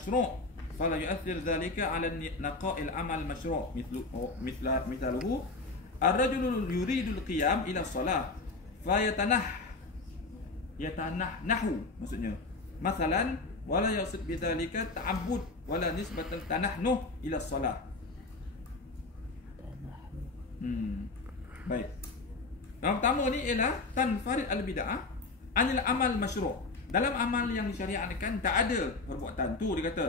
مشروع فلا يؤثر ذلك على نقاء العمل المشروع مثله الرجل يريد القيام إلى الصلاة يتنحو maksudnya مثلا ولا يقصد بذلك تعبد ولا نسبة التنحنه إلى الصلاة. Baik. Yang pertama ni ialah tanfarid al-bid'ah anil amal masyru'. Dalam amal yang disyariatkan tak ada perbuatan tu, dia kata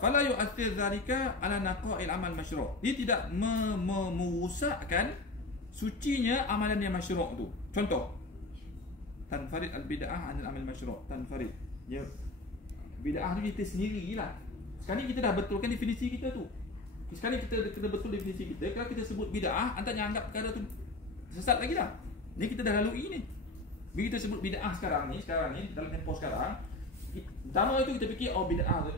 fala yu'athir dhalika ala naqa'il amal masyru'. Dia tidak merosakkan sucinya amalan yang masyru' tu. Contoh, tanfarid al-bid'ah anil amal masyru'. Tanfarid, ya, bid'ah tu kita sendirilah. Sekarang kita dah betulkan definisi kita tu. Sekarang kita kena betul definisi kita. Kalau kita sebut bid'ah, anda jangan anggap perkara tu sesat lagi dah. Ni kita dah lalui ni. Bila kita sebut bid'ah sekarang ni dalam tempoh sekarang, pertama itu kita fikir bid'ah tu.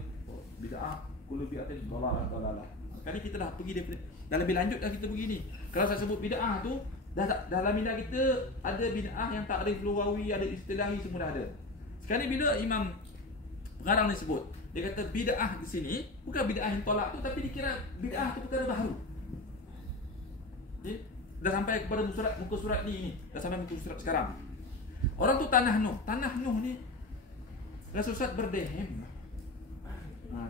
Bid'ah kullu bid'atin dhalalah. Sekarang kita dah pergi dah lebih lanjut dah kita begini. Kalau saya sebut bid'ah tu, dalam minda kita ada bid'ah yang takrif lughawi, ada istilahi, semua dah ada. Sekarang bila Imam pengarang ni sebut, dia kata bid'ah di sini bukan bid'ah yang tolak tu, tapi dikira bid'ah tu perkara baru. Okay? Dah sampai kepada muka surat ni. Dah sampai muka surat sekarang. Orang tu tanah Nuh ni Rasul Sa'ad berdehem.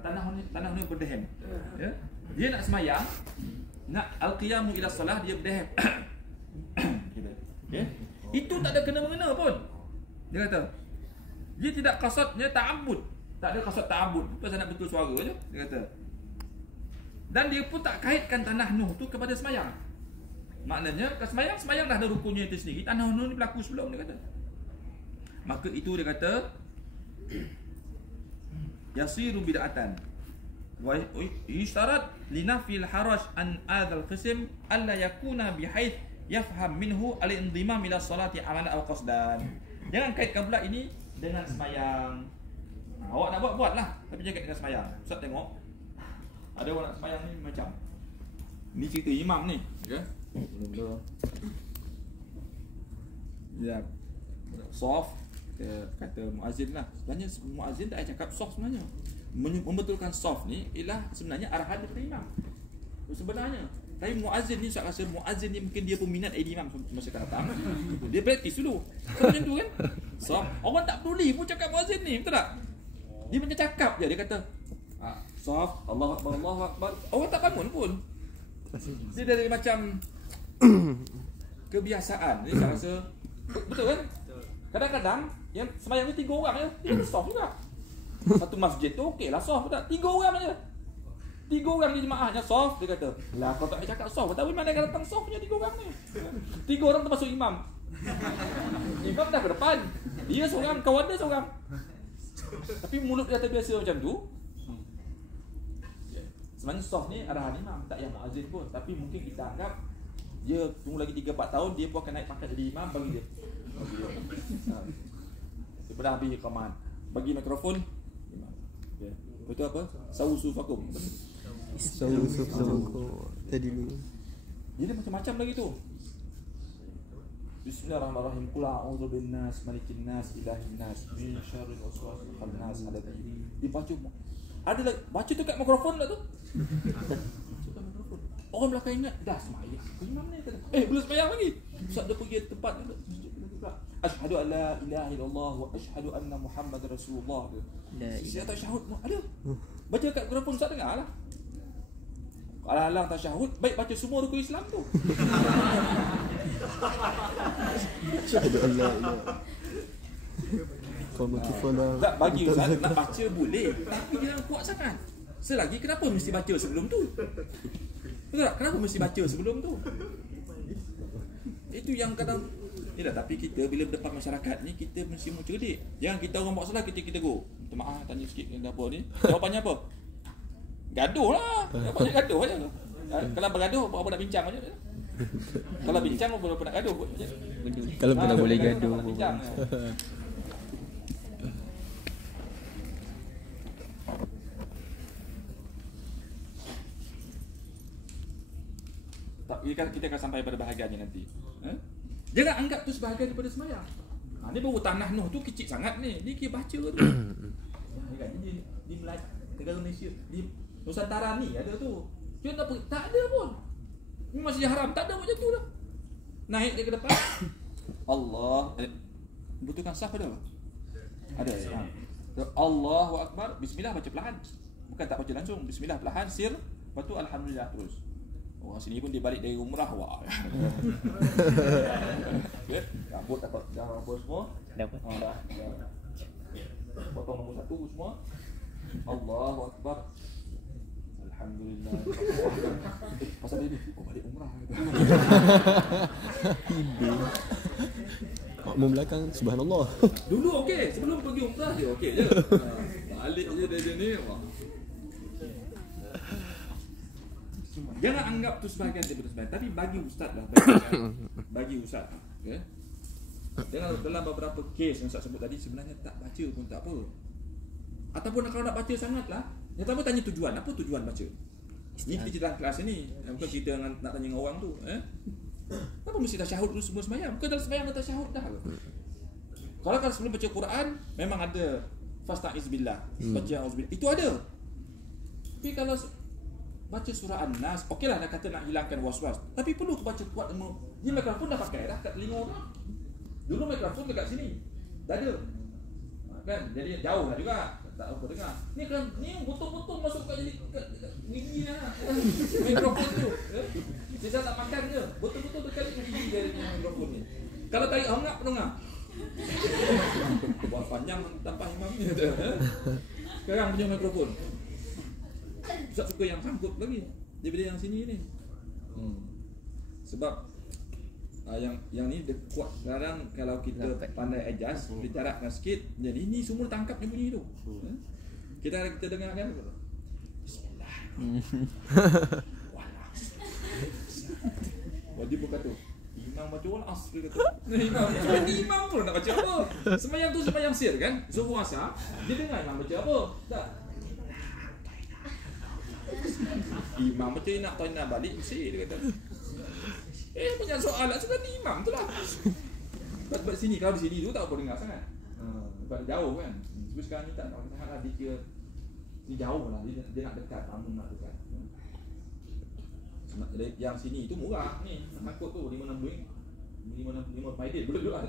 Tanah Nuh berdehem. Ya? Dia nak semayang, nak al-qiyamu ila salah, dia berdehem. Okay? Itu tak ada kena-mengena pun. Dia kata dia tidak qasadnya ta'abbud. Tak ada qasad ta'abbud. Pasal nak betul suara je, dia kata. Dan dia pun tak kaitkan tanah Nuh tu kepada semayang. Maknanya semayang dah ada rukunnya itu sendiri. Tanah Nuh ni berlaku sebelum, dia kata. Maka itu dia kata yasiru bid'atan wa yushtarat linafil haraj an adzal qism alla yakuna bihaith yafham minhu al-indimam ila salati amalan aw qasdan. Jangan kaitkan pula ini dengan semayang. Awak nak buatlah, tapi jangan dengan semayang. Ustaz tengok ada orang nak semayang ni macam ni, cerita imam ni, ya. Ya. Soft kata muazzin lah. Sebenarnya muazzin tak payah cakap soft sebenarnya. Membetulkan soft ni ialah sebenarnya arahan daripada imam sebenarnya. Tapi muazzin ni, saya rasa muazzin ni mungkin dia peminat imam masa akan datang. Dia praktis dulu. Macam tu kan. Soft. Orang tak peduli pun cakap muazzin ni, betul tak? Dia macam cakap je, dia kata soft, Allahu Akbar, Allahu Akbar. Orang tak bangun pun. Dia dari macam kebiasaan. Jadi saya rasa betul kan? Kadang-kadang yang sembahyang ni 3 orang je, dia soft juga. Satu masjid tu okeylah soft, tak? 3 orang je. 3 orang di jemaahnya soft, dia kata. Lah kau tak cakap soft, tapi mana yang datang soft punya 3 orang ni? 3 orang termasuk imam. Imam dah ke depan. Dia seorang, kawan dia seorang. Tapi mulut dia terbiasa macam tu. Sebenarnya soft ni arahan imam, tak yang muazzin pun. Tapi mungkin kita anggap dia tunggu lagi 3-4 tahun, dia pun akan naik pangkat jadi imam, bagi dia. Daripada habis rekaman, bagi mikrofon imam. Okay. Betul apa? Sawusufakum. Sawusufakum. Tadi dulu. Jadi macam-macam lagi tu. Bismillahirrahmanirrahim. Qul a'udzu binnas, malikin nas, ilahin nas, min syarril waswasil khannas. Ada dibaca. Ada lagi baca tu kat mikrofon lah tu. Orang belakang ingat dah semayang. Imam ni kata, belum semayang lagi. Ustaz dia pergi tempat tu. Asyhadu an la ilaha illallah wa asyhadu anna Muhammadar Rasulullah. Saya tasyahud ada. Baca kat mikrofon Ustaz dengar lah. Alang-alang tasyahud, baik baca semua rukun Islam tu. Asyhadu an la ilaha. Tak bagi Ustaz nak baca boleh, tapi jangan kuat sangat. Selagi kenapa mesti baca sebelum tu? Betul tak? Kenapa mesti baca sebelum tu? Itu yang kadang yalah, tapi kita bila depan masyarakat ni kita mesti mau cerdik. Jangan kita orang buat salah kita tegur. Minta maaf, tanya sikit apa ni. Jawapannya apa? Gaduh lah. Jawapannya gaduh aja. Kalau bergaduh apa nak bincang aja. Kalau bincang apa nak gaduh. Kalau pun boleh gaduh. Bincang. Tapi kita akan sampai pada bahagiannya nanti. Jangan anggap tu sebahagian daripada semayang. Ni baru tanah Nuh tu kecil sangat ni. Dia kira baca tu. Di Malaysia, negara Malaysia, di Nusantara ni ada tu. Dia tak ada pun. Ni masih haram, tak ada macam tu dah. Naik dia ke depan. Allah, butuhkan saf ada? Ada. Allahu Akbar, bismillah baca perlahan. Bukan tak baca langsung, bismillah perlahan, sir, lepas tu alhamdulillah terus. Orang sini pun dia balik dari umrah, wah. Okay. Rambut dapat dah apa semua? Dapat. Dah. Potong nombor 1 semua. Allahu Akbar. Alhamdulillah. Pasal dia ni, balik umrah. Makmum belakang, subhanallah. Dulu okey, sebelum pergi umrah dia okey je. Balik je dia ni. Wah. Jangan anggap tu sebahagian daripada sebahagian, tapi bagi ustaz lah, bagi ustaz. Okay? Dalam beberapa kes yang Ustaz sebut tadi, sebenarnya tak baca pun tak apa. Ataupun kalau nak baca sangat lah, yang pertama tanya tujuan. Apa tujuan baca? Ni kita cerita dalam kelas ni, bukan cerita nak tanya dengan orang tu. Kenapa mesti tasyahud dulu semua sembahyang? Bukan dalam sembahyang dah tasyahud dah ke? Kalau sebelum baca Quran, memang ada fasta'iz billah, baca auzubillah. Itu ada. Tapi kalau baca surah An-Nas, okeylah nak kata nak hilangkan was-was. Tapi perlu baca kuat ilmu. Ni mikrofon dah pakai dah kat telinga orang. Dulu mikrofon dekat sini. Dah ada. Kan? Jadi jauh lah juga. Tak apa dengar. Ni kan ni botol-botol masuk kat jadi gigi lah. Mikrofon tu. Saya tak makan je. Botol-botol dekat gigi dari mikrofon ni. Kalau tarik hangat pendengar. Buat panjang tanpa imam ni. Sekarang punya mikrofon. Ustaz suka yang sangkut lagi daripada yang sini ni. Sebab yang ni dia kuat. Sekarang kalau kita pandai adjust, dijarakkan sikit, jadi ni semua tangkap dia bunyi tu. Kita dengar kan? Bismillah. Walas. Wajib buka tu. Imam baca walas dia kata. Imam pun nak baca apa? Sembahyang tu sembahyang sir kan? Zuhur asar, dia dengar imam baca apa? Tak. Imam baca nak toina balik mesti dia kata. Punya soal lah sebenarnya imam tu lah. Sebab sini, kalau di sini tu tak apa dengar sangat. Sebab jauh kan. Sebab sekarang ni tak sangat lah, dia kira ni jauh lah, dia nak dekat, tamu nak dekat. Yang sini tu murah ni, sangkut tu 5-6 duit. 5 paidil boleh juga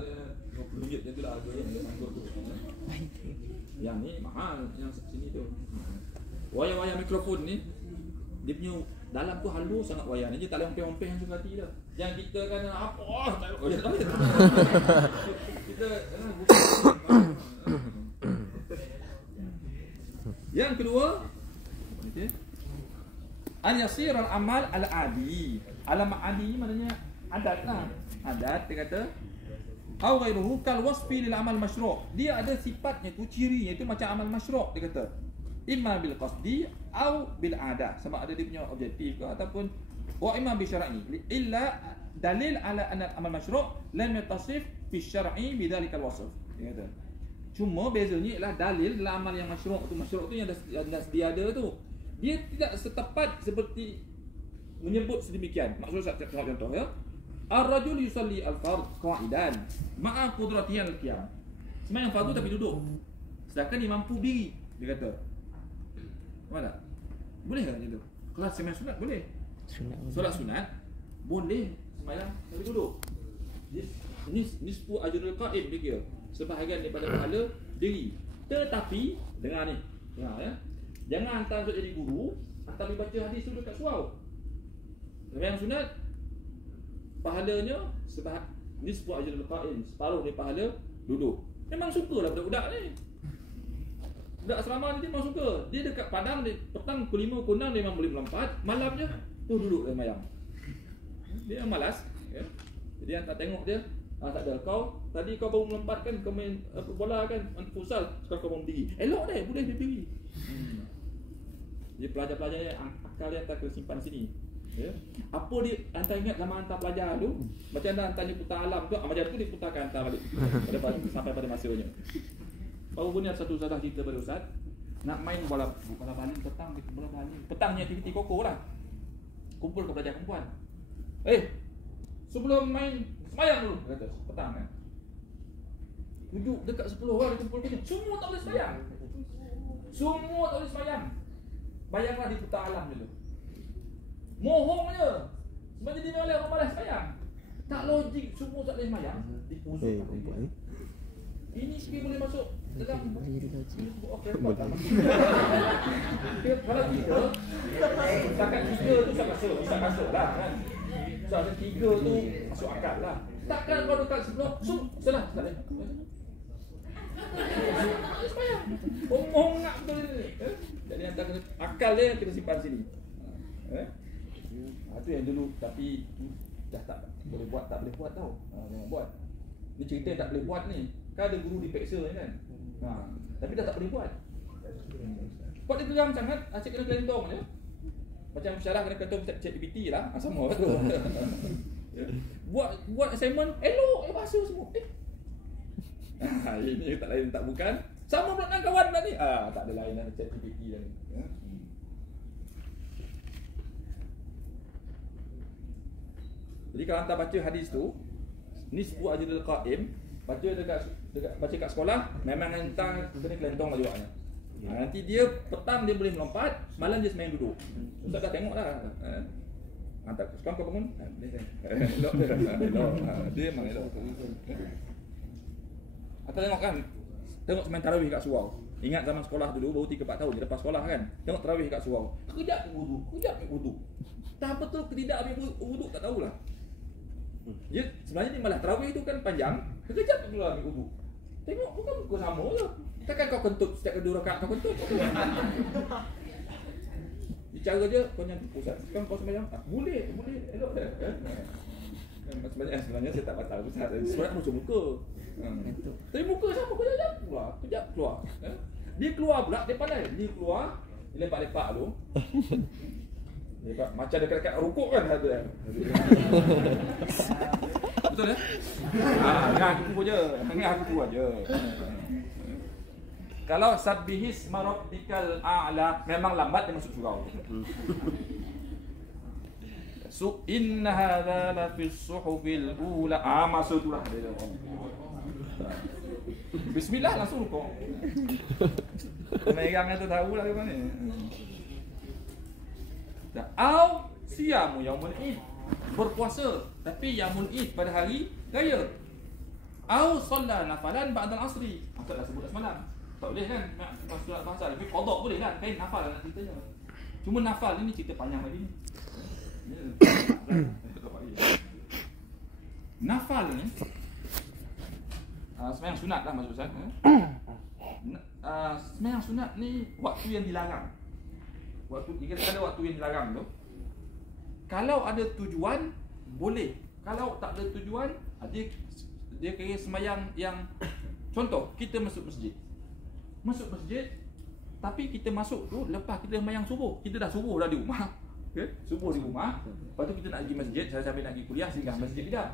20 ringgit je tu lah harga yang sangkut tu. Yang ni mahal, yang sini tu. Wayar-wayar mikrofon ni, dia punya dalam tu halus sangat wayar ni, dia tak boleh ompeh-ompeh yang suka hati dia. Yang kita kan apa? Tak boleh. Kita yang kedua, okey. An-yasir al-amal al-adi. Alam adi ni maknanya adat lah. Adat dia kata au ghairuhu kal wasfi lil amal masyru'. Dia ada sifatnya tu, cirinya itu macam amal masyru', dia kata. Imma bil qasdi au bil adah, sama ada dia punya objektif ke ataupun wa imma bi syar'i illa dalil ala anna amal masyru' lam yatasif fi syar'i bidzalika al wasf. Dia kata cuma bezanya ialah dalil dalam amal yang masyru' tu yang dah sedia ada tu, dia tidak setepat seperti menyebut sedemikian. Maksud saya contoh ya, ar-rajul yusalli al-fard qa'idan ma'a qudratihi al-qiyam. Sembahyang fardu tapi duduk, sedangkan dia mampu diri, dia kata. Mana? Boleh tak macam tu? Kelas sembahyang sunat boleh. Solat sunat boleh sembahyang tapi duduk. Ini nisfu ajrul qa'id dia kira. Sebahagian daripada pahala diri. Tetapi dengar ni. Dengar ya. Jangan hantar untuk jadi guru, hantar baca hadis tu dekat surau. Sembahyang sunat pahalanya nisfu ajrul qa'id, separuh dari pahala duduk. Memang sukalah budak-budak ni. Budak asrama ni dia memang suka. Dia dekat padang, dia petang pukul 5 pukul 6 dia memang boleh melompat. Malamnya tu duduk dalam mayang. Dia malas ya? Jadi yang tak tengok dia, tak ada. Kau tadi kau baru melompat kan, kau main bola kan, futsal, sekarang kau baru berdiri. Elok deh, boleh berdiri. Dia pelajar-pelajar yang akal yang tak kena simpan sini ya? Apa dia hantar ingat zaman hantar pelajar tu, macam anda hantarnya putar alam tu, macam tu dia putarkan hantar balik sampai pada masanya. Baru pun ni ada satu ustazah cerita pada ustaz, nak main bola baling petang, bola baling. Petangnya aktiviti koko lah. Kumpul ke pelajar perempuan. Sebelum main sembahyang dulu, kata petang kan. Duduk dekat 10 orang dikumpulkan, semua tak boleh sembahyang. Semua tak boleh sembahyang. Bayanglah di putar alam dulu. Mohong je. Sebab jadi oleh orang malas sembahyang. Tak logik, semua tak boleh sembahyang. Dipusuk tak boleh. Ini sikit boleh masuk dalam kalau kita setakat 3 tu tak masuk lah kan. Soalan 3 tu masuk akal lah. Takkan kau dekat sebelah salah tak boleh. Ngak betul ni. Jadi antara akal dia kita simpan sini. Itu yang dulu tapi dah tak boleh buat, tak boleh buat tau. Jangan buat. Ni cerita tak boleh buat ni. Kan ada guru dipeksa ni kan. Tapi dah tak boleh buat. Buat dia geram sangat, asyik kena kelentong je. Macam syarah kena kelentong ChatGPT lah. Sama tu. Buat assignment elok bahasa semua. Ini tak lain tak bukan. Sama pula dengan kawan pula ni. Tak ada lain dengan ChatGPT dah ni. Jadi kalau anda baca hadis tu, nisbu ajrul qaim, baca baca kat sekolah, memang entah kena kelentong lah jawabnya. Nanti dia petang dia boleh melompat, malam dia semain duduk. Ustaz dah tengok lah. Hantar sekarang kau bangun. Elok dia. Dia memang elok. Atau tengok kan, tengok semain tarawih kat surau. Ingat zaman sekolah dulu baru 3-4 tahun je lepas sekolah kan. Tengok tarawih kat surau. Kejap wudu. Tak betul ke tidak ambil wudu tak tahulah. Ya, sebenarnya ni malah tarawih tu kan panjang. Sekejap tu ambil wudu. Tengok bukan muka sama je. Takkan kau kentut setiap kedua rakaat kau kentut. Bicara je kau yang pusat. Sekarang kau sembahyang. Boleh. Elok dah. Sebenarnya saya tak batal pusat. Solat macam muka. Tapi muka sama kejap keluar. Dia keluar pula, dia pandai. Dia keluar, dia lepak-lepak tu. Macam dekat-dekat rukuk kan ada. Betul ya? Ingat aku aja. Kalau sabbihis marabbikal a'la memang lambat dia masuk surau. Inna hadza la fi suhufil ula. Masuk tu lah dia. Bismillah langsung rukuk. Megang tu tahu lah mana. Au siyamu yaumul id, berpuasa tapi yaumul id pada hari raya. Au solla nafalan ba'da al-asri. Dah sebut semalam. Tak boleh kan solat bahasa tapi qada boleh kan. Kain nafal nak ceritanya. Cuma nafal ni cerita panjang lagi ni. Nafal ni sembahyang sunat lah maksud saya. Sembahyang sunat ni waktu yang dilarang. Jika ada waktu yang dilarang tu, kalau ada tujuan boleh. Kalau tak ada tujuan, dia kira sembahyang yang contoh kita masuk masjid. Tapi kita masuk tu lepas kita sembahyang subuh. Kita dah subuh dah di rumah. Okay? Subuh di rumah. Lepas tu kita nak pergi masjid, sambil nak pergi kuliah singgah masjid tidak.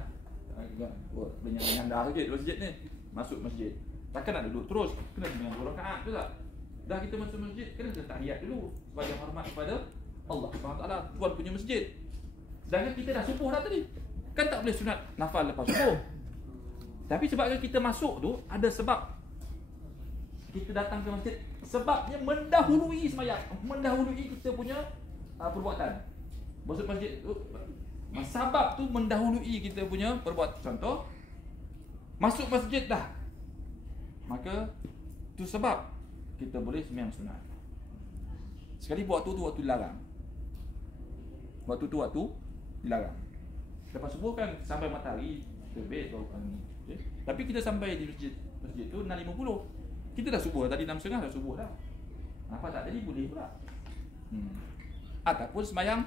Benyang-benyang sikit masjid ni. Masuk masjid. Takkan nak duduk terus. Kena sembahyang 2 rakaat tu tak? Dah kita masuk masjid, kena tahiyat dulu sebagai hormat kepada Allah SWT, Tuhan punya masjid. Sedangkan kita dah subuh dah tadi. Kan tak boleh sunat nafal lepas subuh. Tapi sebabkan kita masuk tu ada sebab. Kita datang ke masjid, sebabnya mendahului sembahyang, mendahului kita punya perbuatan. Masuk masjid tu sebab tu mendahului kita punya perbuatan. Contoh, masuk masjid dah, maka tu sebab kita boleh sembahyang sunat. Sekali waktu tu waktu dilarang. Waktu tu waktu dilarang. Lepas subuh kan sampai matahari terbit baru kan. Okay? Tapi kita sampai di masjid tu 6.50. Kita dah subuh tadi 6.30 dah subuh dah. Apa tak jadi boleh pula. Ataupun sembahyang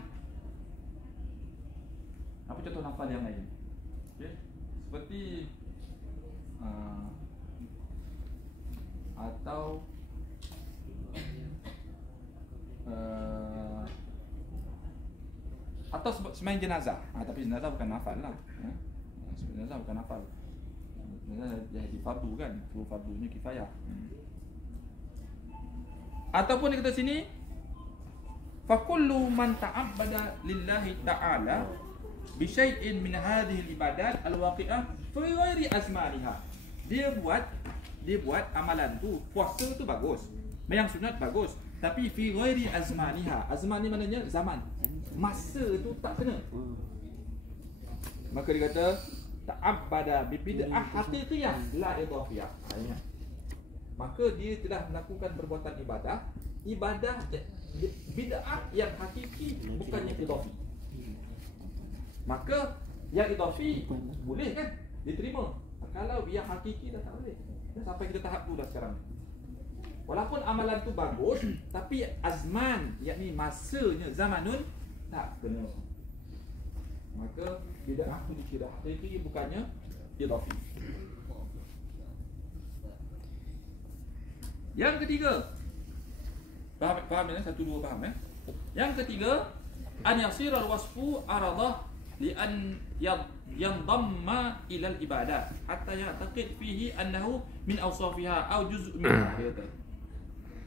apa contoh nafal yang lain. Okay? Seperti atau atau sembahyang jenazah. Tapi jenazah bukan nafal lah. Jenazah bukan nafal. Jenazah jadi fardu kan. Fardunya kifayah. Ataupun di kata sini fa kullu man ta'abbada lillahi ta'ala bi syai'in min hadhihi al-ibadat al-waqi'ah fi ghairi azmaniha Dia buat amalan tu, puasa tu bagus, yang sunat bagus, tapi fi ghairi azmaniha. Azman ni maknanya zaman, masa tu tak kena. Maka dia kata ta'abbada bi bid'ah haqiqiyah la idhafiyah. Maka dia telah melakukan perbuatan ibadah bid'ah yang hakiki, bukan yang idhafi. Maka yang idhafi boleh kan diterima. Kalau yang hakiki dah tak boleh. Dah sampai kita tahap tu dah sekarang. Walaupun amalan tu bagus, tapi azman, yakni masanya, zamanun, tak kena. Maka bid'ah tu dikira hakiki, bukannya idhafi. Yang ketiga, faham ya? Satu dua faham ya? Yang ketiga, an yasira al-wasfu aradah li an yandamma ila al-ibadat hatta ya'taqid fihi annahu min awsafiha aw juz' minha.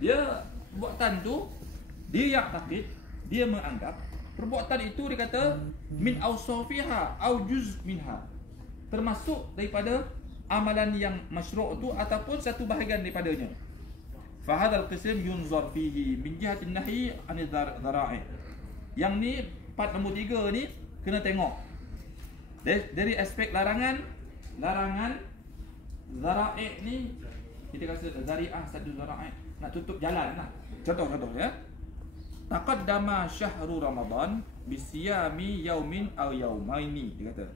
Dia perbuatan tu, dia ya'taqid, dia menganggap perbuatan itu, dia kata min awsafiha aw juz' minha, termasuk daripada amalan yang masyru' tu ataupun satu bahagian daripadanya. Fahadal qism yunzar fihi min jihati nahi anil dhara'i. Yang ni part nombor 3 ni kena tengok dari aspek larangan dhara'i ni. Kita kata zari'ah, satu dhara'i, nak tutup jalan lah. Contoh ya. Taqaddama syahru Ramadan bisiyami yaumin aw yaumaini. Dia kata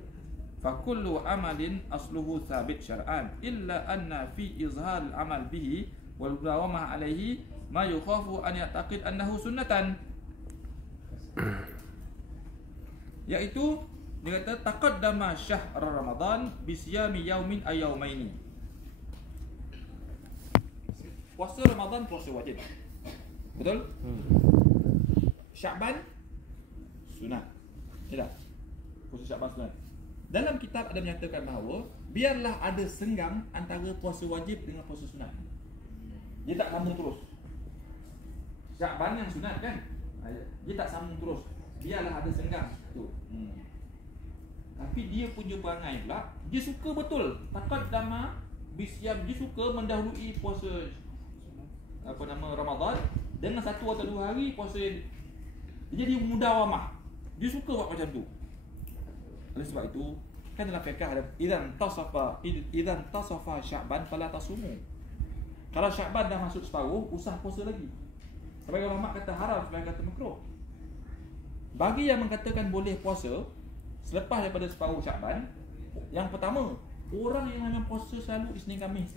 fa kullu amalin asluhu thabit syar'an illa anna fi izhar al-amal bihi wal mudawamah alaihi ma yukhafu an ya'taqid annahu sunnatan. Iaitu dia kata taqaddama syahr Ramadan bisiyami yaumin aw yaumaini. Puasa Ramadan puasa wajib. Betul? Sya'ban sunat. Tidak. Puasa Sya'ban sunat. Dalam kitab ada menyatakan bahawa biarlah ada senggang antara puasa wajib dengan puasa sunat. Dia tak sambung terus. Sya'ban yang sunat kan, dia tak sambung terus. Biarlah ada senggang tu. Tapi dia punya perangai pula, dia suka betul taqaddama bisyam, dia suka mendahului puasa Ramadan dengan satu atau 2 hari puasa. Jadi mudawamah. Dia suka buat macam tu. Oleh sebab itu, kan dalam fiqh ada idzan tasafa Sya'ban fala tasumu. Kalau Sya'ban dah masuk separuh, usah puasa lagi. Sebagai ulama kata haram, sebagai kata makruh. Bagi yang mengatakan boleh puasa selepas daripada separuh Sya'ban, yang pertama, orang yang memang puasa selalu Isnin Khamis.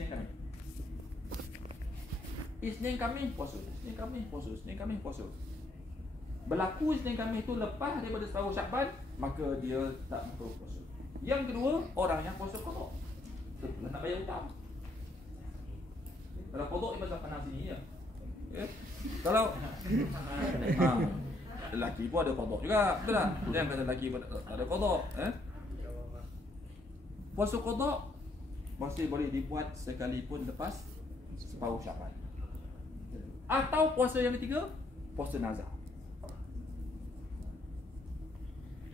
Isnin Khamis puasa. Berlaku Isnin Khamis tu lepas daripada separuh Sya'ban, maka dia tak makruh puasa. Yang kedua, orang yang puasa qada. Nak bayar hutang. Kalau qada ni pasal panas sini je. Kalau lelaki pun ada qada juga, betul tak? Jangan kata lelaki pun ada qada, Puasa qada masih boleh dibuat sekalipun lepas separuh Sya'ban. Atau puasa yang ketiga, puasa nazar.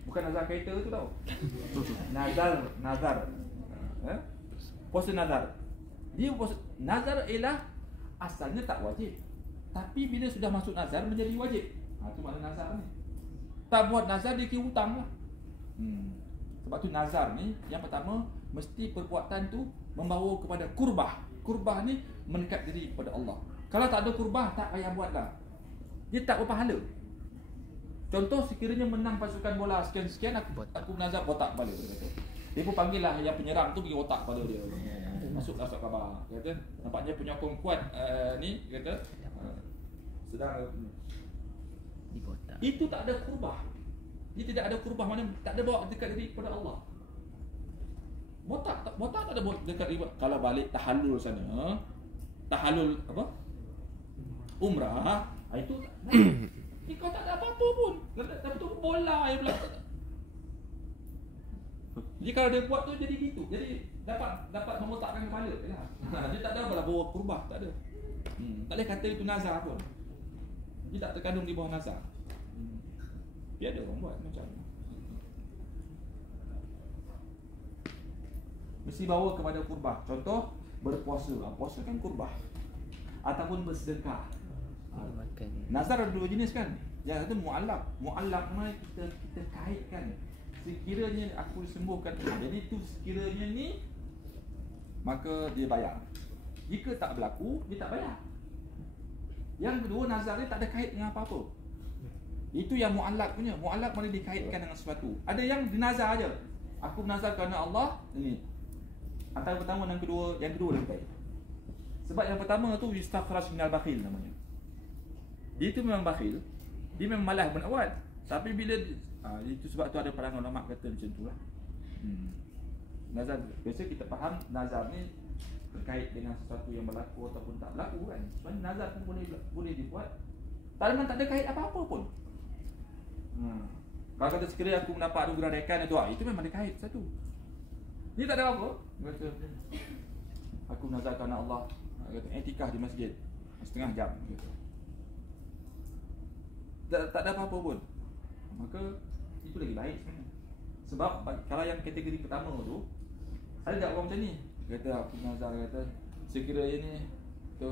Bukan nazar kereta tu tau. Nazar. Puasa nazar. Dia puasa nazar ialah asalnya tak wajib, tapi bila sudah masuk nazar menjadi wajib. Itu makna nazar ni. Tak buat nazar dia kira hutang lah. Sebab tu nazar ni, yang pertama mesti perbuatan tu membawa kepada kurbah. Kurbah ni mendekat diri kepada Allah. Kalau tak ada kurbah, tak payah buat lah. Dia tak berpahala. Contoh, sekiranya menang pasukan bola sekian-sekian, aku nazar botak kepala. Dia pun panggil lah yang penyerang tu pergi botak kepala dia. Masuklah surat khabar. Dia kata, nampaknya penyokong kuat ni, dia kata, sedang itu tak ada kurbah. Dia tidak ada kurbah, mana tak ada bawa dekat diri kepada Allah. Botak tak ada bawa dekat diri. Kalau balik tahallul sana, tahallul apa? Umrah, itu kau tak ada apa-apa pun. Tapi tu bola yang pula. Jadi kalau dia buat tu jadi gitu. Jadi dapat memotakkan kepala lah. Dia tak ada apa-apa bawa kurbah, tak ada. Tak boleh kata itu nazar pun. Dia tak terkandung di bawah nazar. Dia ada orang buat macam mesti bawa kepada kurbah. Contoh berpuasa, puasa kan kurbah. Ataupun bersedekah. Makan. Nazar ada dua jenis kan. Yang itu mu'allaq. Mu'allaq mana kita kaitkan. Sekiranya aku sembuhkan, jadi tu sekiranya ni, maka dia bayar. Jika tak berlaku, dia tak bayar. Yang kedua, nazar dia tak ada kait dengan apa-apa. Itu yang mu'allaq punya. Mu'allaq mana dikaitkan dengan sesuatu. Ada yang dinazar aja. Aku bernazar kerana Allah, ini. Antara pertama dan kedua, yang kedua lebih baik. Sebab yang pertama tu istakhraj minal bakhil namanya. Dia tu memang bakhil. Dia memang malas buat. Tapi bila itu sebab tu ada para ulama kata macam tu lah. Nazar, biasa kita faham nazar ni terkait dengan sesuatu yang berlaku ataupun tak berlaku kan. Sebenarnya nazar pun boleh dibuat memang tak ada kait apa-apa pun. Kalau kata sekiranya aku mendapat anugerah dekan itu memang ada kait satu. Ni tak ada apa. Kata aku nazar kerana Allah, kata i'tikaf di masjid setengah jam gitu. Tak ada apa-apa pun. Maka itu lagi baik sebenarnya. Sebab kalau yang kategori pertama tu, ada tak orang macam ni? Kata aku nazar, kata sekiranya ni tu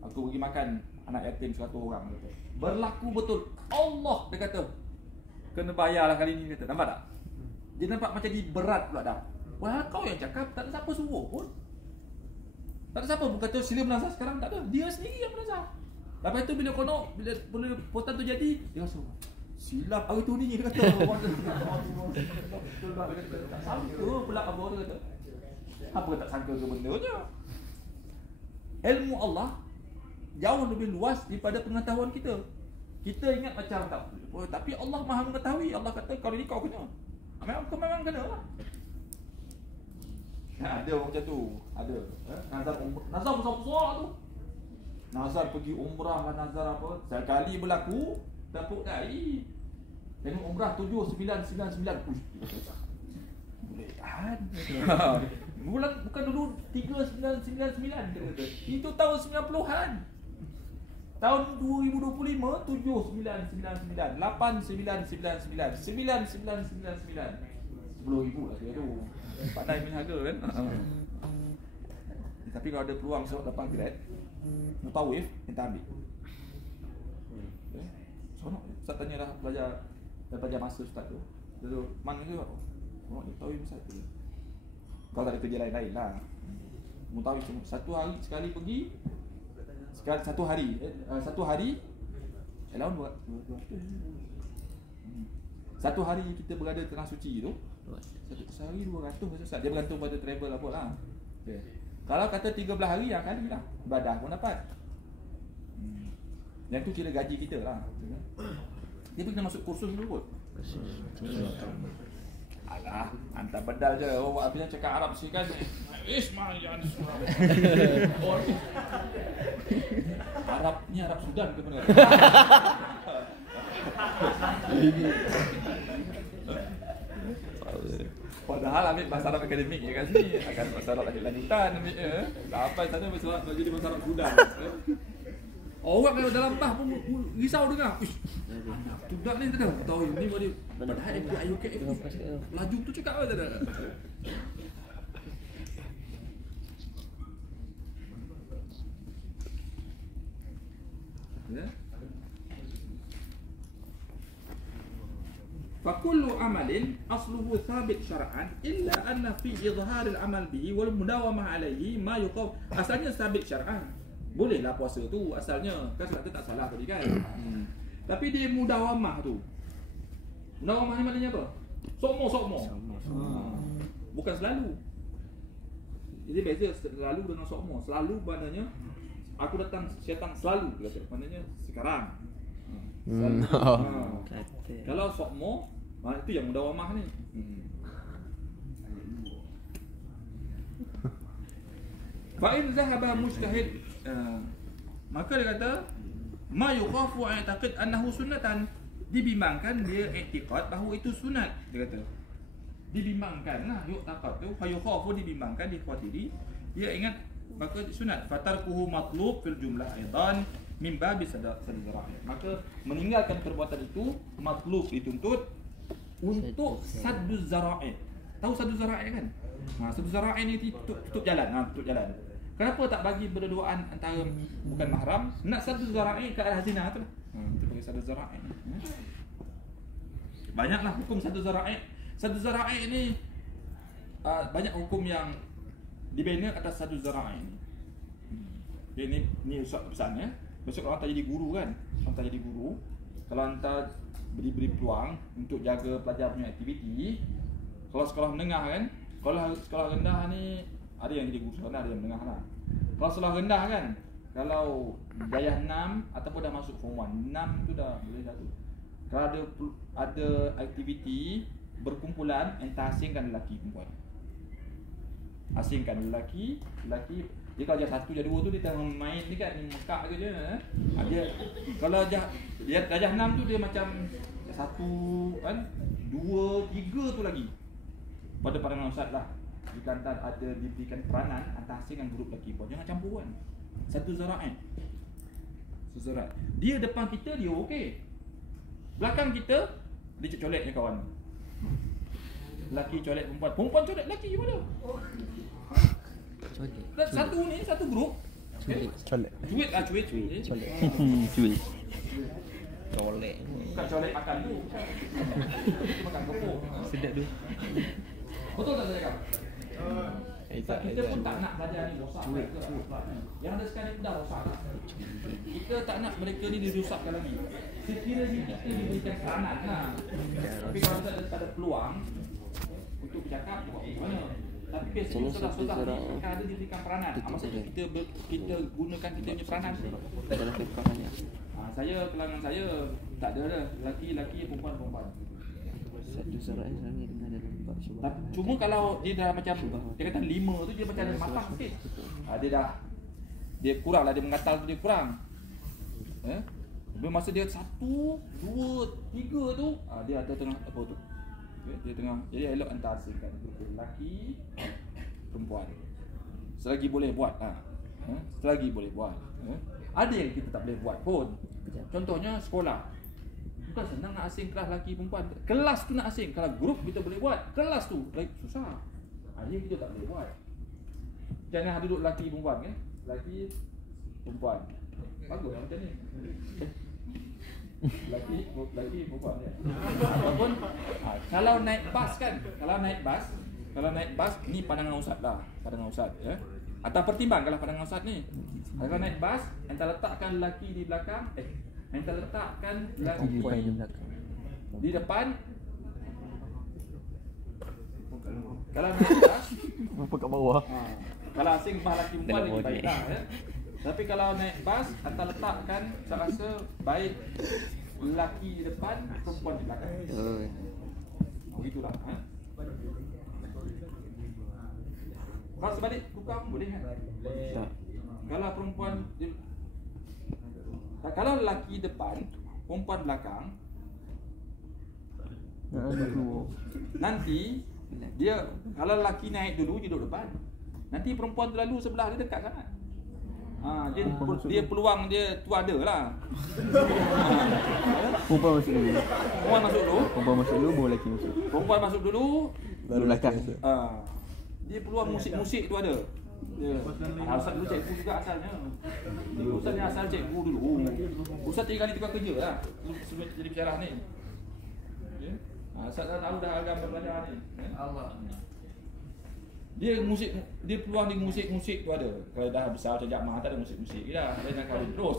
aku pergi makan anak yatim 100 orang, kata berlaku betul. Allah dia kata kena bayarlah kali ni, kata. Nampak tak? Dia nampak macam dia berat pula dah. Wah, kau yang cakap, tak ada siapa suruh pun. Tak ada siapa pun kata sila menazar sekarang, tak ada. Dia sendiri yang menazar. Lepas tu bila potan tu jadi, dia rasa silap hari tu ni, dia kata. Tak sangka pula apa dia kata. Apa tak sangka ke benda je. Ilmu Allah jauh lebih luas daripada pengetahuan kita. Kita ingat macam tak apa, tapi Allah Maha mengetahui. Allah kata kalau ni kau kena. Memang kena lah. Ada orang macam tu. Ada. Nazar besar-besar tu. Nazar pergi umrah lah, nazar apa. Sekali berlaku, tepuk dahi. Tengok umrah 7999. Boleh kan? Bukan dulu 3999 kata. Itu tahun 90-an. Tahun 2025 7999 8999 9999 10,000 lah kira tu. Pandai main harga kan. Tapi kalau ada peluang sebab dapat grad mutawif, kita ambil. Seronok. Ustaz tanya dah belajar masa Ustaz tu. Dia tu, mana ke? Oh, mutawif Ustaz tu. Kalau tak ada kerja lain-lain lah. Mutawif cuma satu hari sekali pergi. Satu hari lawan 200. Satu hari kita berada di Tanah Suci tu, sehari 200 Ustaz. Dia bergantung pada travel apa lah. Okay. Kalau kata 13 hari yang kali lah, ibadah pun dapat. Yang tu kira gaji kita lah. Dia pun kena masuk kursus dulu kot. Alah, hantar pedal je. Awak habisnya cakap Arab sih kan. Ismail Arab ni Arab Sudan ke mana? Padahal ambil bahasa Arab akademik je kat sini. Akan bahasa Arab lanjutan ambil je. Sampai sana bahasa jadi bahasa Arab Sudan. Orang kalau dalam tah pun risau dengar. Budak ni tak tahu ni boleh padahal MPI UKF laju tu cakap apa tak ada. Ya. فكل عمل أصله ثابت شرعا إلا أن في إظهار العمل به والمداومة عليه ما يقام. Asalnya sabit syar'an. Bolehlah puasa tu asalnya. Kan sebab tu tak salah tadi kan. Tapi dia mudawamah tu. Mudawamah ni maknanya apa? Sokmo. Bukan selalu. Jadi beza selalu dengan sokmo. Selalu maknanya aku datang syaitan selalu kata. Maknanya sekarang. Kalau sokmo, itu yang mudawamah ni. Fa'in zahaba mujtahid, maka dia kata ma yukhafu an yataqid annahu sunnatan, dibimbangkan dia i'tiqad bahawa itu sunat. Dia kata dibimbangkanlah yu'taqad tu, fa yukhafu dibimbangkan, dikhawatiri dia ingat maka sunat. Fatarkuhu matlub fil jumlah aidan min babi sadara'i, maka meninggalkan perbuatan itu matlub, dituntut untuk sadduz zara'i. Tahu sadduz zara'i kan? Satu zara'i ni tutup jalan. Tutup jalan. Kenapa tak bagi berduaan antara bukan mahram? Nak satu zara'i ke arah zina tu lah. Kita bagi satu zara'i. Banyaklah hukum satu zara'i. Satu zara'i ni banyak hukum yang dibina atas satu zara'i ni. Ni Ustaz pesan ya. Besok kalau hantar jadi guru kan, hantar jadi guru, kalau hantar beri peluang untuk jaga pelajar punya aktiviti. Kalau sekolah menengah kan, kalau sekolah rendah ni ada yang jadi guru sekolah, ada yang menengah lah. Kalau sekolah rendah kan, kalau dayah 6 ataupun dah masuk form 1, 6 tu dah boleh dah tu. Kalau ada aktiviti berkumpulan, entah asingkan lelaki perempuan. Asingkan lelaki. Dia kalau darjah 1, darjah 2 tu dia tengah main ni kan, mekak ke je. Dia kalau darjah 6 tu dia macam 1 kan, 2, 3 tu lagi. Pada pandangan Ustaz lah, jika antara ada diberikan peranan antara asing dengan grup lelaki pun, jangan campur kan. Satu zara'i. Dia depan kita dia okey. Belakang kita dia colek je kawan. Lelaki colek perempuan, perempuan colek lelaki mana? Satu grup. Cuit. Cuit. Colek. Bukan colek makan tu. Makan kepuk. Sedap tu. Betul tak saya cakap? Kita pun tak nak belajar ni rosak. Yang ada sekarang ni dah rosak. Kita tak nak mereka ni dirusakkan lagi. Sekiranya kita diberikan peranan lah. Tapi kalau tak ada peluang untuk bercakap, buat mana? Tapi biasanya sudah ada diberikan peranan. Maksudnya kita gunakan kita punya peranan. Dalam kefahamannya. Saya, kalangan saya tak ada dah. Lelaki, perempuan. Satu zara'i ni dengan dalam bab syubhat. Cuma kalau dia dah macam dia kata 5 tu dia macam ada matang sikit. Dia kurang lah, dia mengatal tu dia kurang. Masa dia 1, 2, 3 tu dia ada tengah apa tu. Dia tengah, jadi elok antara asingkan lelaki perempuan. Selagi boleh buat selagi boleh buat. Ada yang kita tak boleh buat pun. Contohnya sekolah. Bukan senang nak asing kelas lelaki perempuan. Kelas tu nak asing. Kalau grup kita boleh buat, kelas tu susah. Yang kita tak boleh buat. Jangan duduk lelaki perempuan kan? Lelaki perempuan. Bagus lah macam ni. Lelaki perempuan ya. Ataupun kalau naik bas kan, kalau naik bas ni pandangan Ustaz lah, pandangan Ustaz ya. Atau pertimbangkanlah pandangan Ustaz ni. Kalau naik bas, entah letakkan lelaki di belakang, entah letakkan lelaki di depan. Kalau naik bas, apa kat bawah? kalau asing bah lelaki perempuan lagi baiklah ya. Tapi kalau naik bas, entah letakkan, saya rasa baik lelaki di depan, perempuan di belakang. Begitulah. Kalau sebalik tukang boleh kan? Kalau perempuan kalau lelaki depan, perempuan belakang, nanti dia kalau lelaki naik dulu dia duduk depan. Nanti perempuan tu lalu sebelah dia dekat sangat. Dia peluang dia tu ada lah. Perempuan masuk dulu. Perempuan masuk dulu, baru lelaki masuk. Perempuan masuk dulu, baru belakang. Dia peluang musik-musik tu ada. Ustaz dulu cikgu juga asalnya. Ustaz ni asal cikgu dulu. Ustaz 3 kali tukar kerja lah sebelum jadi pensyarah ni. Ustaz dah tahu dah agama berbelajar ni. Allah. Dia peluang di musik-musik tu ada. Kalau dah besar macam Jamal tak ada musik-musik dah. Dia nak kahwin terus.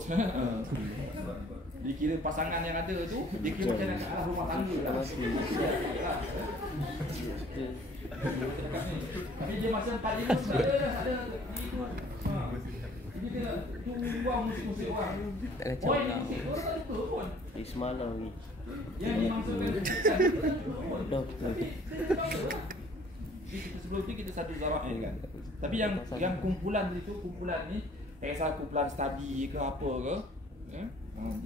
Dikira pasangan yang ada tu, dia kira macam nak ke arah rumah tangga lah. Tapi dia macam tadi tu ada. Jadi dia buang musik-musik orang. Oh ini musik orang tak suka pun. Semalam ni. Yang dimaksudkan kita sebelum ni kita satu zara'i kan. Tapi yang kumpulan ni tak kisah kumpulan study ke apa ke.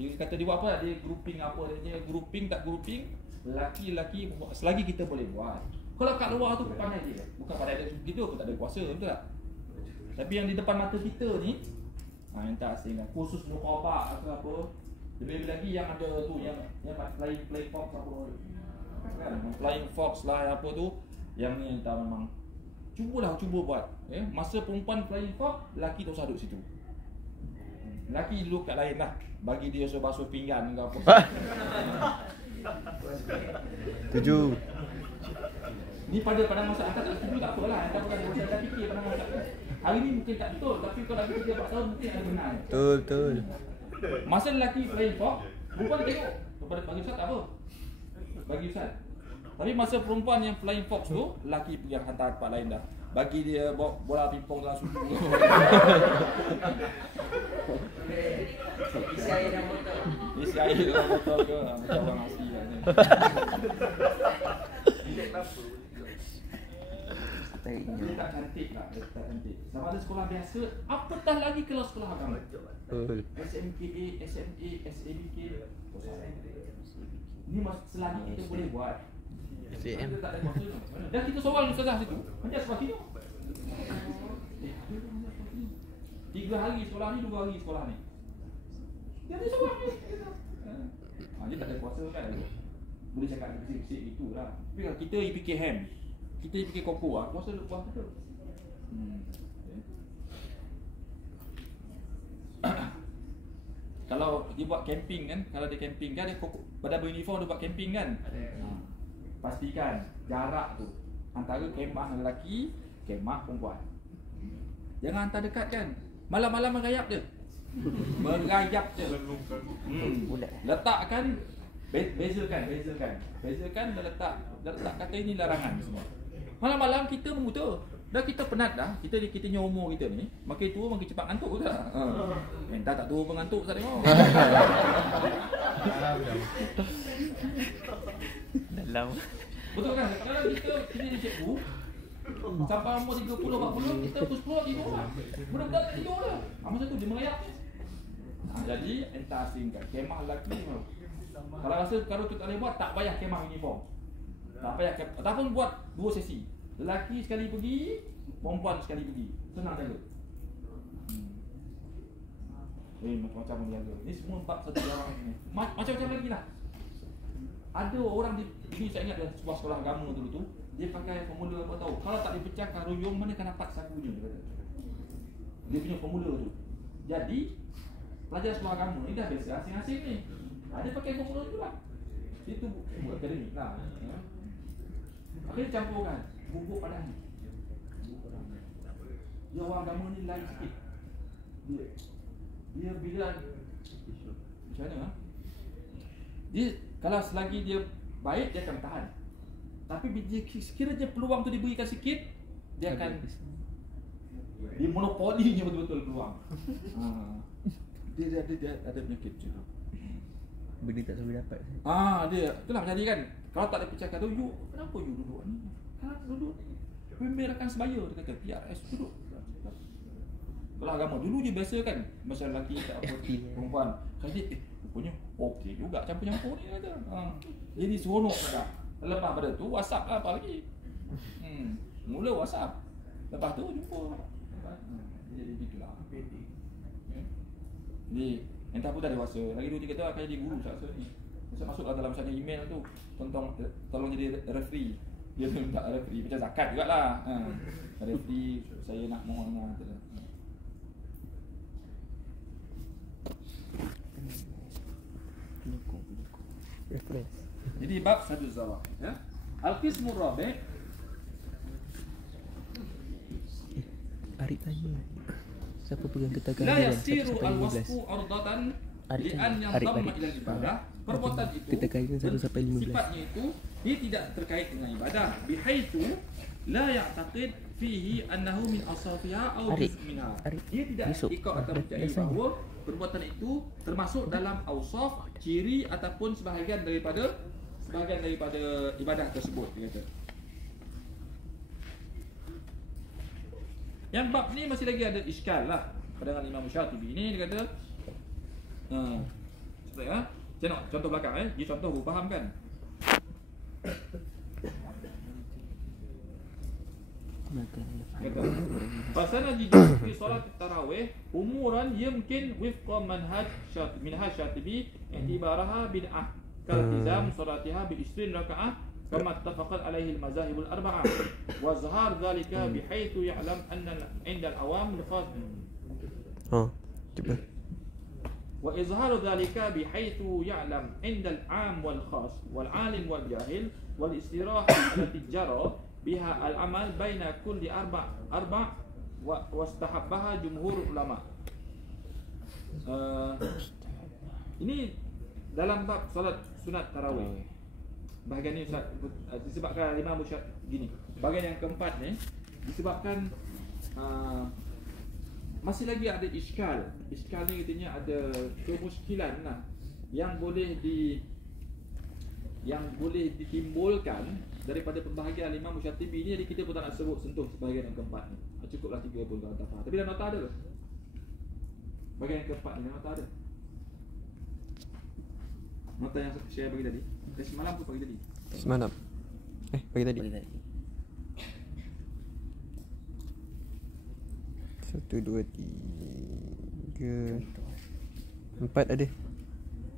Dia kata dia buat apa, dia grouping apa dia grouping tak grouping, lelaki selagi kita boleh buat. Kalau kat luar tu pandai dia. Bukan pandai dia begitu pun tak ada kuasa, betul tak? Tapi yang di depan mata kita ni yang tak asing kan. Khusus muqabah atau apa. Lebih lagi yang ada tu yang flying fox apa kan? Flying fox lah apa tu. Yang ni entah memang cuba buat. Masa perempuan flying fox, lelaki tak usah duduk situ. Lelaki duduk kat lain lah. Bagi dia basuh pinggan ke apa. Tujuh. Ni pada masa atas tak setuju tak apalah. Tak apalah masa dah fikir pada masa atas. Hari ni mungkin tak betul, tapi kalau lagi 3-4 tahun mungkin ada benar. Betul. Masa lelaki flying fox, perempuan tengok. Bagi Ustaz tak apa. Bagi Ustaz. Tapi masa perempuan yang flying fox tu, lelaki pergi hantar tempat lain dah. Bagi dia bawa bola pingpong dalam sudu. Isi air dalam botol. Isi air dalam botol ke? Macam orang asli lah ni. Dia tak cantik lah. Dia tak cantik. Sama ada sekolah biasa, apatah lagi kalau sekolah agama. Betul. SMKA, SMA, SABK. Ni selagi kita boleh buat. SAM. Kita tak ada kuasa. Dan kita seorang ustazah situ. Macam sebab itu. 3 hari sekolah ni, 2 hari sekolah ni. Dia ada seorang ni. Dia tak ada kuasa kan. Boleh cakap bisik-bisik gitu lah. Tapi kalau kita fikir ham, kita fikir koko lah, kuasa lu buat betul. Kalau dia buat camping kan, kalau dia camping kan, dia pada beruniform dia buat camping kan. Pastikan jarak tu antara kemah lelaki, kemah perempuan. Jangan hantar dekat kan. Malam-malam merayap je. Merayap je. Letakkan bezakan dah letak kata ini larangan semua. Malam-malam kita memutar. Dah kita penat dah. Kita punya umur kita ni, makin tua makin cepat ngantuk tak? Entah tak tua pun ngantuk tak tengok. Dalam. Betul kan? Kalau kita jadi cikgu sampai umur 30-40 kita pukul 10 tidur lah. Budak-budak tak tidur lah. Masa tu dia merayap. Jadi entah asingkan kemah lelaki tu. Kalau rasa kalau kita boleh buat, tak payah kemah uniform. Tak payah ataupun buat 2 sesi. Lelaki sekali pergi, perempuan sekali pergi. Senang jaga. Macam-macam menjaga. Ni semua bab satu orang ni. Macam-macam lagi lah. Ada orang di saya ingat dalam sebuah sekolah agama dulu tu, dia pakai formula apa tahu. Kalau tak dipecahkan ruyung, mana akan dapat sakunya dia kata. Dia punya formula tu. Jadi pelajar sekolah agama ni dah biasa asing-asing ni. Dia pakai formula tu lah. Itu buku akademik lah. Akhirnya campurkan bubuk padan ni. Dia orang agama ni lain sikit. Dia bila macam mana? Dia kalau selagi dia baik, dia akan tahan. Tapi bila sekiranya peluang tu diberikan sikit, dia akan dia monopolinya betul-betul peluang. Dia ada penyakit tu. Benda tak sampai dapat. Dia itulah jadi kan. Kalau tak ada pecahkan tu, you kenapa you duduk ni? Duduk. Pemberakan sebaya dia kata PRS duduk. Kalau agama dulu je biasa kan, masa lelaki tak apa perempuan. Kali rupanya okey juga campur-campur ni kata. Jadi seronok juga. Lepas pada tu WhatsApp lah apa lagi. Mula WhatsApp. Lepas tu jumpa. Jadi gitulah. Jadi entah pun dah dewasa. Lagi 2-3 tahun akan jadi guru saya ni. Saya masuklah dalam sana email tu, tolong jadi referee. Dia minta referee macam zakat jugalah. Referee saya nak mohon tu. Reference. Jadi bab sadul zawah, ya. Al-qismur rabi'. Arif tanya. Siapa pegang ketagaran La dan yasiru 1 al-wasfu ardatan li'an yang dhamma ila ibadah. Perbuatan itu ketagaran 1 sampai 15. sifatnya itu dia tidak terkait dengan ibadah. Bihaitsu la ya'taqid fihi annahu min asafiha aw minha. Dia tidak ikut atau percaya bahawa perbuatan itu termasuk dalam ausaf, ciri ataupun sebahagian daripada ibadah tersebut, dia kata. Yang bab ni masih lagi ada iskal lah pandangan Imam Syatibi ni. Dia kata sebab ya, tengok contoh belakang dia contoh faham kan. Kata pasana jiddu fi solat tarawih umuran yumkin wifqa minhaj Syatibi i'tibaraha bid'ah kaltizam salatiha bi 20 rakaah كما اتفقت عليه المذاهب الأربعة وظهر ذلك بحيث يعلم أن عند العوام الخاص وإظهار ذلك بحيث يعلم عند العام والخاص والعالم والجاهل والاستراحة التي جرى بها العمل بين كل أربع واستحبها جمهور العلماء. Ini dalam bab salat sunat tarawih. Bahagian ni Ustaz disebabkan Imam gini. Bahagian yang keempat ni disebabkan masih lagi ada iskal. Iskal ni katanya ada kemuskilan lah yang boleh ditimbulkan daripada pembahagian Imam Syatibi ni. Jadi kita pun tak nak sentuh bahagian yang keempat ni. Cukuplah 3 pun kalau tak faham. Tapi dalam nota ada ke? Bahagian yang keempat ni dalam nota ada. Nota yang saya bagi tadi. Semalam pun bagi tadi. Semalam. Pagi tadi. 1, 2, 3 4 ada.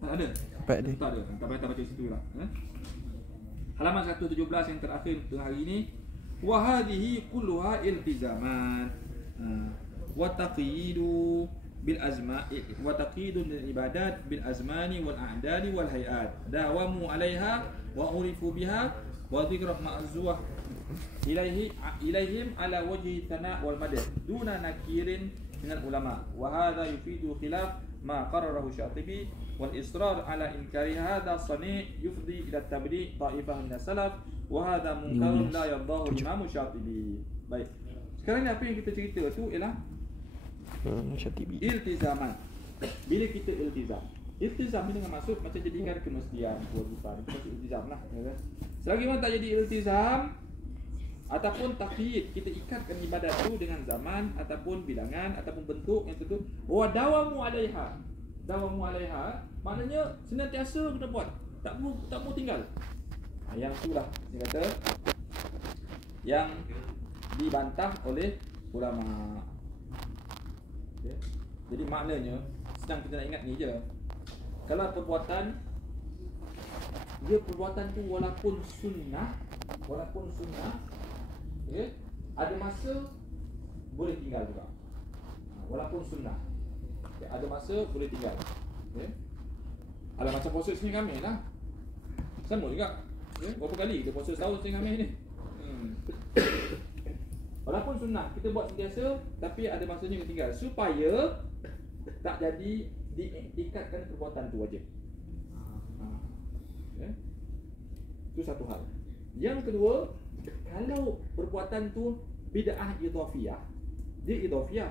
Tak ada? 4 ada. Tak ada. Tak payah baca situ lah. Halaman 117 yang terakhir untuk hari ini. Wa hadhihi kulluha iltizaman wa taqyidu bil azma wa taqyidun lil ibadat bil azmani wal a'dadi wal hayat dawamu 'alaiha wa urifu biha wa dhikra ma'zuah ilaihim ala wajhi thana' wal madh duna nakirin min al ulama wa hadha yufidu khilaf ma qarrarahu Syatibi wal israr ala inkari hadha sani' yufdi ila tabdi' ta'ifah min as-salaf wa hadha munkarun la yadahu Imam Syatibi. Baik. Sekarang ni apa yang kita cerita tu ialah Syatibi. Iltizaman. Bila kita iltizam ni dengan maksud macam jadikan kemestian, kewajipan. Itu maksud iltizam lah. Selagi mana tak jadi iltizam ataupun takyid, kita ikatkan ibadat tu dengan zaman ataupun bilangan ataupun bentuk yang tentu. Wa dawamu 'alaiha. Dawamu 'alaiha maknanya senantiasa kena buat. Tak mau tinggal. Yang itulah dia kata yang dibantah oleh ulama. Okay. Jadi maknanya sedang kita nak ingat ni je. Kalau perbuatan tu walaupun sunnah, okay, ada masa boleh tinggal juga. Walaupun sunnah, okay, ada masa boleh tinggal. Okay. Alah macam puasa Isnin Khamis lah. Sama juga. Okay. Berapa kali kita puasa setahun Isnin Khamis ni? Walaupun sunnah kita buat sentiasa, tapi ada masanya kita tinggal supaya tak jadi diikatkan perbuatan tu wajib. Okay. Itu satu hal. Yang kedua, kalau perbuatan tu bid'ah idhafiyah, dia idhafiyah.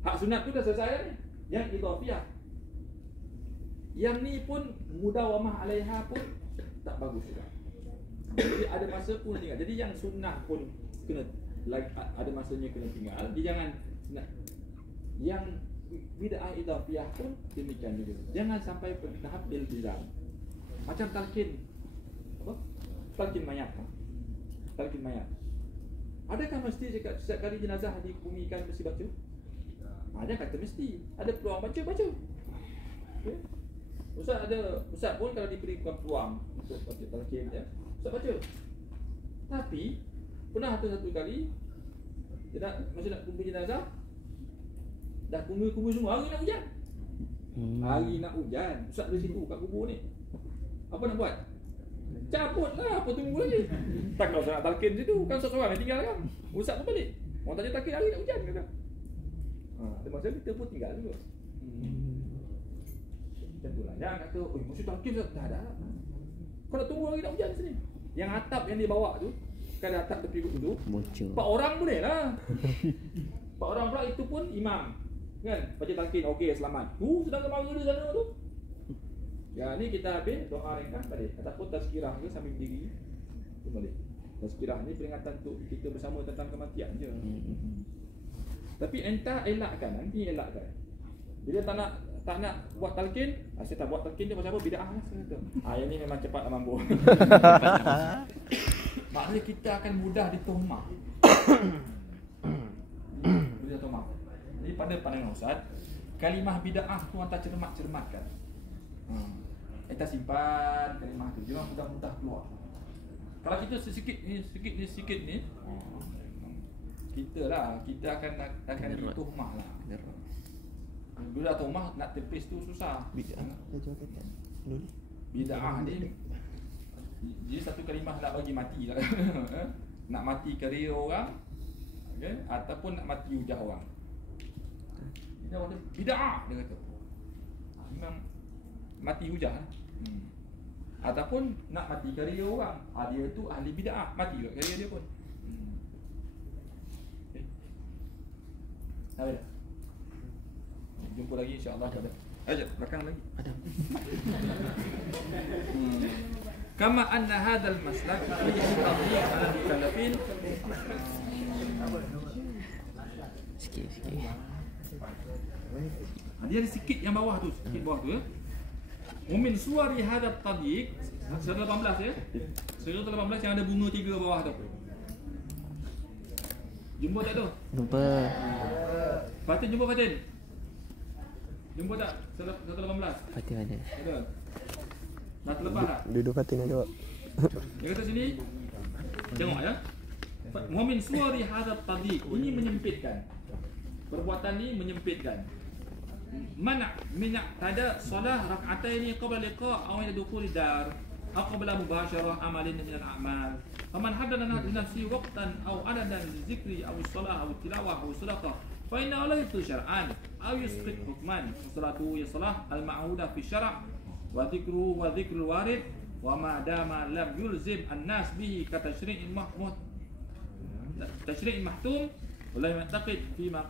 Hak sunat tu dah selesai ni. Yang idhafiyah, yang ni pun mudawamah 'alaiha pun tak bagus juga. Jadi ada masa pun tinggal. Jadi yang sunnah pun kena ada masanya kena tinggal. Dia jangan yang bid'ah idhafiyah pun demikian juga. Jangan sampai ke tahap iltizam. Macam talqin. Apa? Talqin mayat. Talqin mayat. Adakah mesti setiap kali jenazah dibumikan mesti baca? Ada kata mesti. Ada peluang baca. Okay. Ustaz pun kalau diberikan peluang untuk baca talqin ya, Ustaz baca. Tapi pernah satu kali masa nak kubur jenazah, dah kumul semua, hari nak hujan. Hari nak hujan, Ustaz di situ kat kubur ni. Apa nak buat? Cabutlah, apa tunggu lagi? Tak kalau nak talqin situ, kan seorang yang tinggal kan. Ustaz pun balik. Orang tanya talqin hari nak hujan kata. Ada masa kita pun tinggal juga. Macam tu lah. Jangan kata, mesti talqin Ustaz. Tak. Kau nak tunggu hari nak hujan sini. Yang atap yang dia bawa tu, kan atap tepi tu, 4 orang boleh lah. 4 orang pula itu pun imam. Kan? Baca talqin, okey selamat. Sedang kemara dia sana tu. Ya, ni kita habis doa ringkas balik. Ataupun tazkirah ke sambil berdiri tu balik. Tazkirah ni peringatan untuk kita bersama tentang kematian je. Tapi entah elakkan, nanti elakkan. Bila tak nak buat talqin, saya tak buat talqin dia pasal apa? Bid'ah lah saya kata. Yang ni memang cepat mampu. Maknanya kita akan mudah ditohmah. Mudah ditohmah. Jadi pada pandangan Ustaz, kalimah bid'ah tu hantar cermatkan. Kita simpan kalimah tu, jangan mudah-mudah keluar. Kalau kita sikit ni, kita akan dituhmah lah. Bila tuhmah nak tepis tu susah. Bid'ah ni jadi satu kalimah nak bagi mati lah. Nak mati kerja orang, okay? Ataupun nak mati hujah orang. Dia kata bid'ah, dia kata. Memang mati hujah lah. Ataupun nak mati kerja orang. Dia tu ahli bid'ah, mati juga kerja dia pun. Okay. Habis. Jumpa lagi insya-Allah pada. Ajak belakang lagi. Ada. Kama anna hadzal maslak fihi tadhiq 'ala al-mukallafin. Sikit. Dia ada sikit yang bawah tu, sikit bawah tu ya. Min suwari hadzal tadhiq, surah 18 ya. Surah 18 yang ada bunga 3 bawah tu. Jumpa tak tu? Jumpa. Fatin jumpa Fatin. Jumpa tak? Surah 18. Fatin ada. Ada. Dah terlepas tak? Duduk Fatin ada. Dia kata sini, tengok ya. Mu'min suwari hadzal tadhiq, ini menyempitkan. Perbuatan ni menyempitkan. Mana minyak tada solah rak'ataini qabla liqa' aw ila dukhul dar aw qabla mubasharah amalin min al-a'mal. Faman haddana li nafsi waqtan aw adadan li dzikri aw shalah aw tilawah aw sadaqah fa inna la yatu syar'an aw yusqit hukman. Salatu ya salah al-ma'hudah fi syara' wa dzikru wa dzikrul warid wa ma dama lam yulzim an-nas bihi ka tasyri'in mahmud tasyri'in mahtum wa la ya'taqid fi ma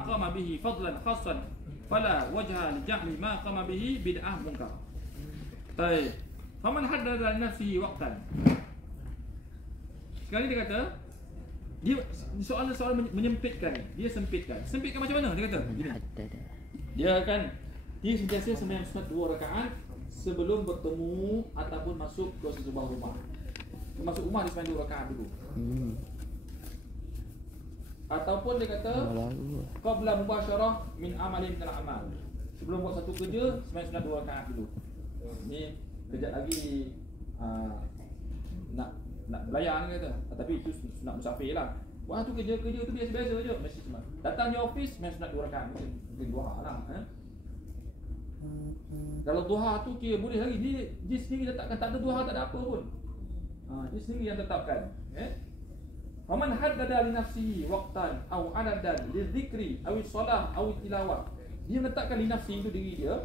qama bihi fadlan khassan fala wajha li jahli ma qama bihi bid'ah munkar. Baik. Faman haddada nafsihi waqtan. Sekarang dia kata dia soal menyempitkan. Dia sempitkan. Sempitkan macam mana? Dia kata gini. Dia sentiasa sembahyang sunat 2 rakaat sebelum bertemu ataupun masuk ke sebuah rumah. Masuk rumah dia sembahyang 2 rakaat dulu. Ataupun dia kata qabla mubasyarah min amalin min al-amal. Sebelum buat satu kerja sembahyang sunat 2 rakaat dulu. Ni kejap lagi nak belayar ni kata. Tapi itu sunat musafir lah. Wah tu kerja tu biasa-biasa je. Mesti sembahyang. Datang di office sembahyang sunat 2 rakaat mungkin duha lah. Kalau duha tu kira boleh lagi. Dia sendiri letakkan, tak ada duha tak ada apa pun. Dia sendiri yang tetapkan. Faman haddada li nafsihi waqtan aw adadan li dzikri aw shalah aw tilawah. Dia letakkan li nafsi itu diri dia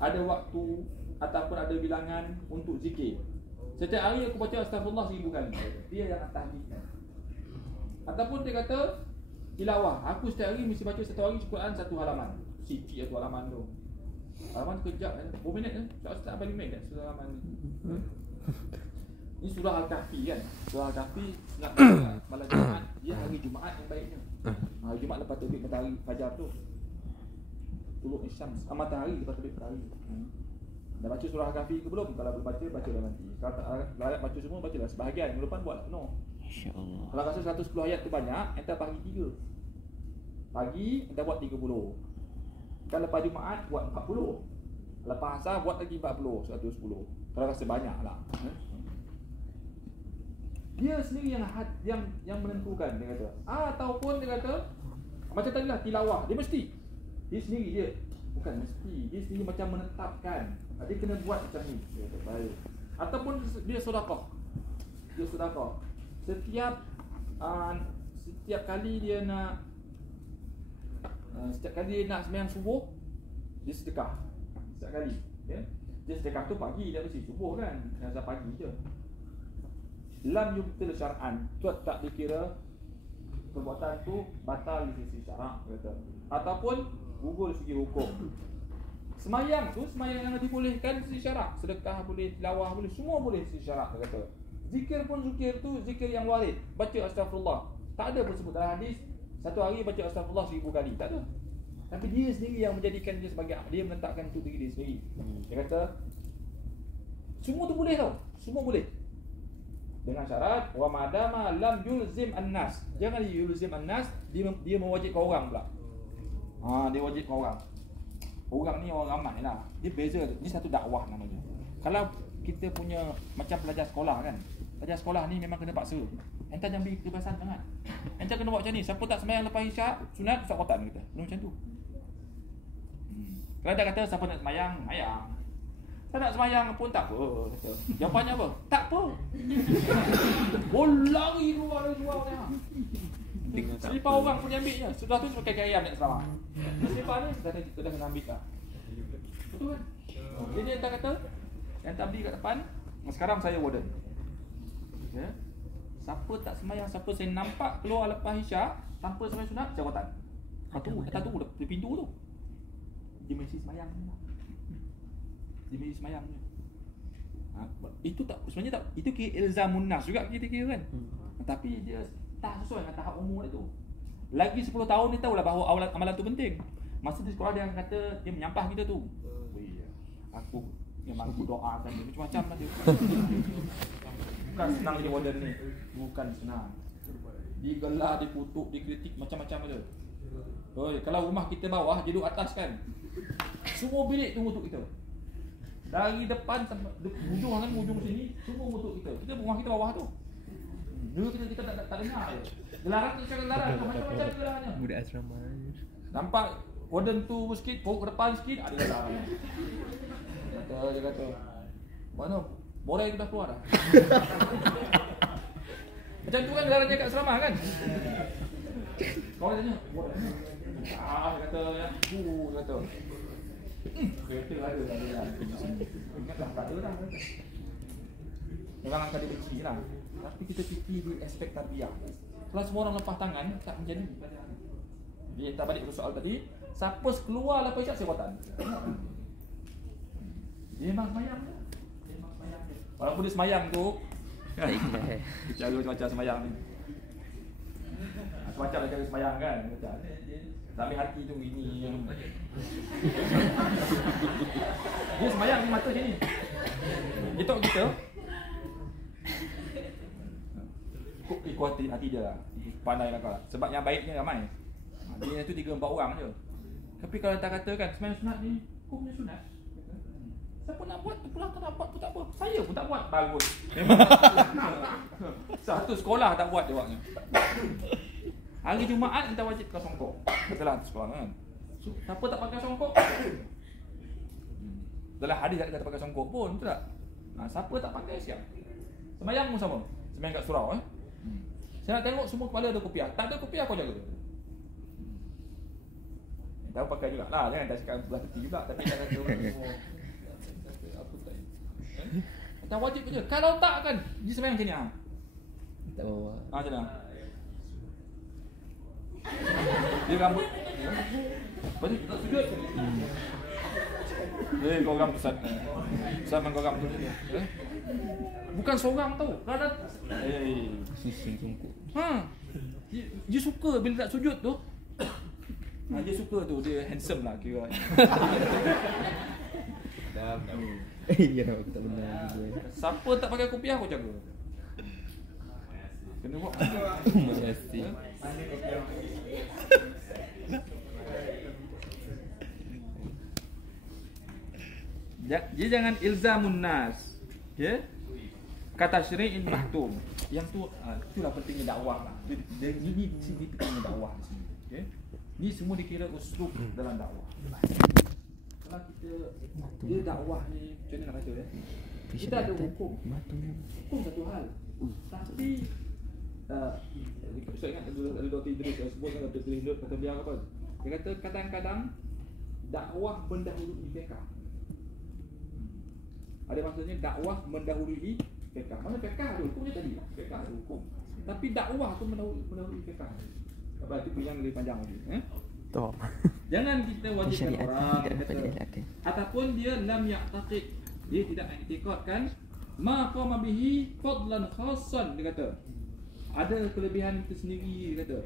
ada waktu ataupun ada bilangan untuk zikir. Setiap hari aku baca astagfirullah 1000 kali. Dia yang tahdidkan. Ataupun dia kata tilawah. Aku setiap hari mesti baca satu hari Quran 1 halaman. Sikit 1 halaman tu. Halaman kejap kan. 10 minit kan. Tak sampai 5 minit satu halaman ni. Ini surah Al-Kahfi kan. Surah Al-Kahfi nak malam Jumaat. Dia hari Jumaat yang baiknya. Hari Jumaat lepas terbit matahari fajar tu. Tuluk Isyams. Matahari lepas terbit matahari. Dah baca surah Al-Kahfi ke belum? Kalau belum baca, bacalah nanti. Kalau tak layak baca semua, bacalah sebahagian. Minggu depan buatlah penuh. InsyaAllah. Kalau rasa 110 ayat tu banyak, entah pagi 3. Pagi, entah buat 30. Kalau lepas Jumaat, buat 40. Lepas asar, buat lagi 40, 110. Kalau rasa banyak lah. Dia sendiri yang menentukan, dia kata. Ataupun dia kata macam tadi lah tilawah, dia mesti. Dia sendiri dia bukan mesti, dia sendiri macam menetapkan. Dia kena buat macam ni. Dia kata baik. Ataupun dia sedekah. Dia sedekah. Setiap kali dia nak sembahyang subuh, dia sedekah. Setiap kali, ya. Dia sedekah tu pagi, dia mesti subuh kan. Rasa pagi je. Lam yubtil syar'an, tu tak dikira perbuatan tu batal di sisi syarak, kata. Ataupun gugur segi hukum. Semayang tu semayang yang dibolehkan di sisi syarak, sedekah boleh, tilawah boleh, semua boleh di sisi syarak, kata. Zikir pun zikir tu zikir yang warid, baca astagfirullah. Tak ada pun sebut dalam hadis satu hari baca astagfirullah 1000 kali, tak ada. Tapi dia sendiri yang menjadikan dia sebagai, dia menetapkan untuk diri dia sendiri. Dia kata semua tu boleh tau, semua boleh. Dengan syarat wa madama lam yulzim an-nas. Jangan yulzim an-nas, dia mewajibkan orang pula. Dia wajibkan orang. Orang ni orang ramai lah. Dia beza, ni satu dakwah namanya. kalau kita punya macam pelajar sekolah kan, pelajar sekolah ni memang kena paksa. Entah jangan beri kebebasan sangat. Entah kena buat macam ni, siapa tak sembahyang lepas isyak, sunat usap kotak kita. Macam tu. Kalau dia kata siapa nak sembahyang, sembahyang. Tak nak sembahyang pun tak apa, kata. Jawapannya apa? Tak apa. Lari keluar dari luar ni. Selipar orang pun ambilnya. Sudah tu pakai ayam nak selama. Selipar ni sudah kena ambil dah. Betul kan? Jadi entah kata yang tak beri kat depan, sekarang saya warden. Ya. Siapa tak sembahyang, siapa saya nampak keluar lepas isyak tanpa sembahyang sunat, jawatan. Satu di pintu tu. Dia mesti sembahyang. Dia mesti sembahyang. Itu tak sebenarnya tak, itu kira ilzamun nas juga kita kira kan. Tapi dia tak sesuai dengan tahap umur dia tu. Lagi 10 tahun dia tahulah bahawa amalan tu penting. Masa di sekolah dia akan kata dia menyampah kita tu. Aku memang aku doakan dia macam-macam lah dia. Bukan senang jadi warden ni. Bukan senang. Digelar, dikutuk, dikritik macam-macam dia. Oi, kalau rumah kita bawah, dia duduk atas kan. Semua bilik tunggu untuk kita. Dari depan sampai hujung kan, hujung sini semua untuk kita. Kita rumah kita bawah tu. Dulu kita tak dengar je. Gelaran tu cakap gelaran, macam-macam gelarannya. Budak asrama. Nampak warden tu sikit, pokok ke depan sikit, ada gelaran. Dia kata, mana borai tu dah keluar dah. Macam tu kan gelarannya kat asrama kan. Kau tanya, borai mana? Dia kata, dia kata. Kereta ada lah. Ingatlah tak ada dah. Orang akan dibenci lah. Tapi kita fikir di aspek tarbiyah. Kalau semua orang lepas tangan, tak menjadi. Jadi kita balik ke soal tadi, siapa keluar lepas isyak sewatan. Dia memang semayang tu. Walaupun dia semayang tu, cara macam-macam semayang ni. Macam-macam cara semayang kan. Tapi hati tu ini yang dia semayang di mata sini. Dia tahu kita ikut hati dia lah. Pandai lah kau lah. Sebab yang baiknya ramai. Dia tu 3-4 orang je. Tapi kalau tak kata kan semayang sunat ni, aku punya sunat. Siapa nak buat tu pulang, tak nak buat tu tak apa. Saya pun tak buat. Bagus. Satu sekolah tak buat dia buatnya. Hari Jumaat kita wajib pakai songkok. Betul lah sekolah kan. So, siapa tak pakai songkok? Dalam hadis tak kata pakai songkok pun, betul tak? Siapa tak pakai siap. Semayang pun sama. Semayang kat surau Saya nak tengok semua kepala ada kopiah. Tak ada kopiah kau jaga. Tahu pakai juga lah. Jangan tak cakap belah tepi juga. Tapi tak kata apa tak. Macam wajib je. Kalau tak kan, dia semayang macam ni Tak bawa. Macam mana? Dia rambut. Lepas tu tak sujud. Kau orang besar. Sama kau orang tu. Bukan seorang tau. Kadang Susing sungguh. Dia suka bila tak sujud tu. Dia suka tu, dia handsome lah kira. Ya, aku tak benar juga. Siapa tak pakai kopiah kau jaga. Kena buat. Mesti. Dia jangan ilzamun nas. Ya. Kata syari'in mahtum. Yang tu itulah pentingnya dakwah lah. Dia ini sini pentingnya dakwah di sini. Okey. Ni semua dikira uslub dalam dakwah. Kalau dia dakwah ni macam mana nak kata ya? Kita ada hukum. Hukum satu hal. Tapi saya ingat ada Dr. Idris sebut kan Dr. Idris kata beliau apa? Dia kata kadang-kadang dakwah mendahului fiqh. Ada maksudnya dakwah mendahului fiqh. Mana fiqh tu hukumnya tadi. Fiqh tu hukum. Tapi dakwah tu mendahului fiqh. Apa itu yang lebih panjang lagi, Top. Jangan kita wajibkan orang kata, ataupun dia lam ya'taqid, dia tidak i'tiqadkan ma qama bihi fadlan khassan, dia kata ada kelebihan itu sendiri, dia kata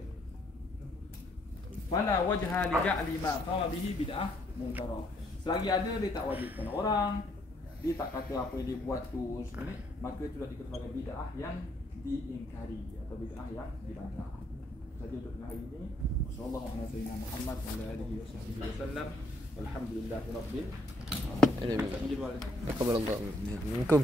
fala wajha li ja'li ma qama bihi bid'ah munkarah. Selagi ada dia tak wajibkan orang, dia tak kata apa yang dia buat tu sebenarnya, maka itu dah dikatakan sebagai bid'ah yang diingkari atau bid'ah yang dibantah. Saja untuk hari ini. Sallallahu alaihi wasallam Muhammad wa ala alihi wasallam. Alhamdulillahirabbil Alamin. alamin. Taqabbalallahu minkum.